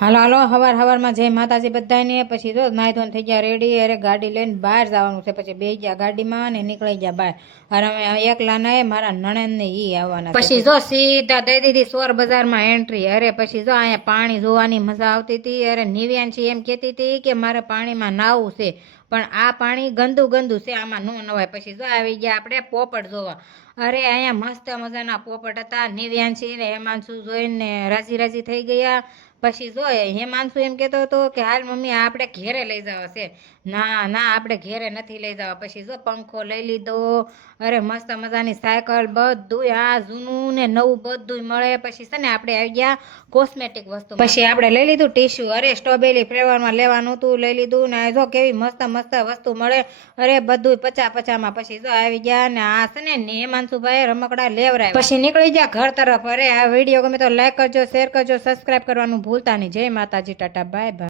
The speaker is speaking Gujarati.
હાલો હાલો હવાર હવારમાં જય માતાજી બધાને પછી જો નાઈ ધોઈને થઈ ગયા રેડી અરે ગાડી લઈને બહાર જવાનું છે પછી બે ગયા ગાડીમાં ને નીકળી ગયા બહાર અરે અમે એકલા ના મારા નણંદ ને ઈ આવવાના પછી જો સીધા દઈ દીધી સોર બજારમાં એન્ટ્રી અરે પછી જો અહીંયા પાણી જોવાની મજા આવતી હતી અરે નિવ્યાંશી એમ કહેતી હતી કે મારે પાણીમાં નાવું છે પણ આ પાણી ગંદુ ગંદુ છે આમાં ન નવાય પછી જો આવી ગયા આપણે પોપટ જોવા અરે અહીંયા મસ્ત મજાના પોપટ હતા નિવ્યાંશી ને હેમાંશુ જોઈને રાજી રાજી થઈ ગયા પછી જો હેમાંશુ એમ કહેતો હતો કે હાલ મમ્મી આપણે ઘેરે લઈ જવા છે ના ના આપણે ઘેરે નથી લઈ જવા પછી જો પંખો લઈ લીધો અરે મસ્ત મજાની સાયકલ બધું આ જૂનું ને નવું બધું મળે પછી છે ને આપણે આવી ગયા કોસ્મેટિક વસ્તુ પછી આપણે લઈ લીધું ટીશ્યુ અરે સ્ટ્રોબેરી ફ્લેવરમાં લેવાનું હતું લઈ લીધું ને જો કેવી મસ્ત મસ્ત વસ્તુ મળે અરે બધું 50-50માં પછી જો આવી ગયા ને આ છે ને હેમાંશુભાઈ રમકડા લેવરાય પછી નીકળી ગયા ઘર તરફ અરે આ વિડીયો ગમે તો લાઈક કરજો શેર કરજો સબસ્ક્રાઇબ કરવાનું ભૂલતા નહીં જય માતાજી ટાટા બાય બાય